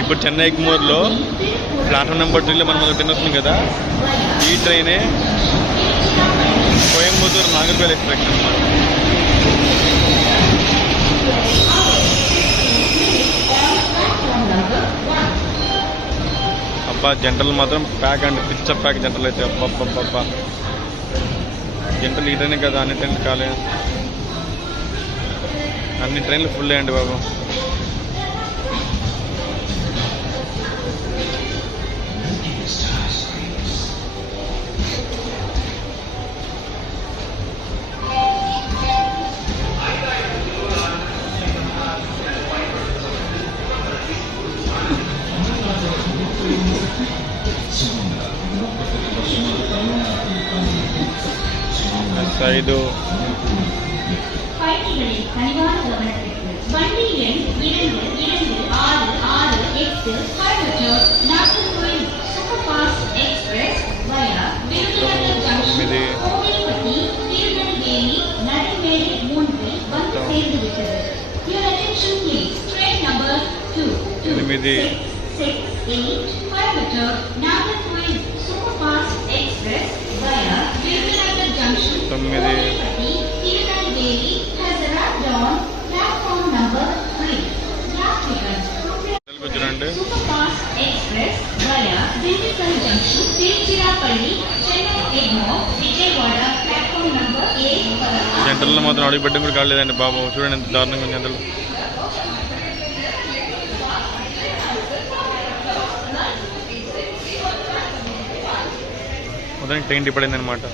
ఇప్పుడు చెన్నై ఎగ్మోర్లో platform number 3లో మన మొదటి ట్రైన్ వస్తుంది కదా, ఈ ట్రైనే కోయంబత్తూరు నాగర్కోయిల్ ఎక్స్ప్రెస్ అన్నమాట. అబ్బా జంటలు మాత్రం ప్యాక్ అండి, పిచ్చ ప్యాక్ జంటలు అయితే. అబ్బా జంటలు ఈ ట్రైనే కదా, అన్ని ట్రైన్లు కాలే, అన్ని ట్రైన్లు ఫుల్ అయ్యండి బాబు. ஐந்து வண்டி எண் 2266X Coimbatore Nagercoil super fast express via Virudhunagar junction Kovilpatti Tirunelveli நடைமேடை 3 வந்து சேர்ந்துவிட்டது. Your attention please. Train number 2268 Coimbatore Nagercoil super fast express via Virudhunagar junction Kovilpatti Tirunelveli has arrived on platform number 3. Super Fast Express via Dindigul Junction, Tiruchirappalli, Chennai Egmore, Vijayawada, platform number 8. జంటల్లో మాత్రం అడుగు పెట్టడం కూడా కాలేదండి బాబు, చూడండి ఎంత దారుణంగా ఉంది జంటలు. మొత్తానికి ట్రైన్ డిపడింది అనమాట.